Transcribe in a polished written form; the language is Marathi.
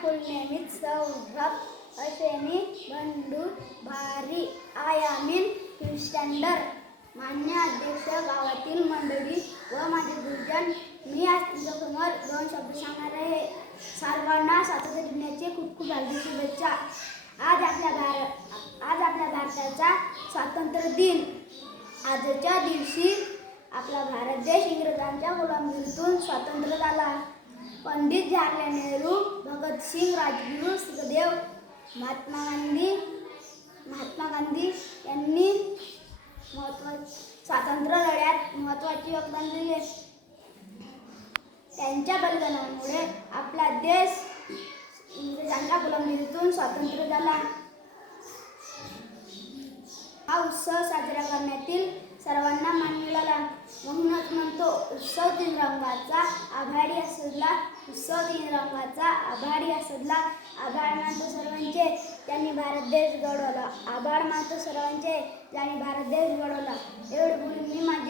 full name is Saurabh Ashwini Bandu Bhari. I am in fifth standard. मान्य अध्यक्ष, गावातील मंडळी व माझे गुरुजन, मी आज तुमच्यासमोर 2 शब्द सांगणार आहे. सर्वांना स्वातंत्र्य दिनाची खूप खूप हार्दिक शुभेच्छा. आज आपल्या भारताचा स्वातंत्र्य दिन. आजच्या दिवशी आपला भारत देश इंग्रजांच्या गुलामीतून स्वतंत्र झाला. पंडित जवाहरलाल नेहरू, भगतसिंग, राजगुरू, सुखदेव, महात्मा गांधी यांनी स्वातंत्र्य लढ्यात महत्त्वाचे योगदान दिले. त्यांच्या बलिदानामुळे आपला देश इंग्रजांच्या गुलामीतून स्वतंत्र झाला. हा उत्सव साजरा करण्यातील सर्वांना मान मिळाला. म्हणूनच म्हणतो, उत्सव तीन रंगाचा आभाळी असला. आभार मानतो सर्वांचे ज्यांनी भारत देश घडवला. आभार मानतो सर्वांचे ज्यांनी भारत देश घडवला. एवढे बोलून मी माझे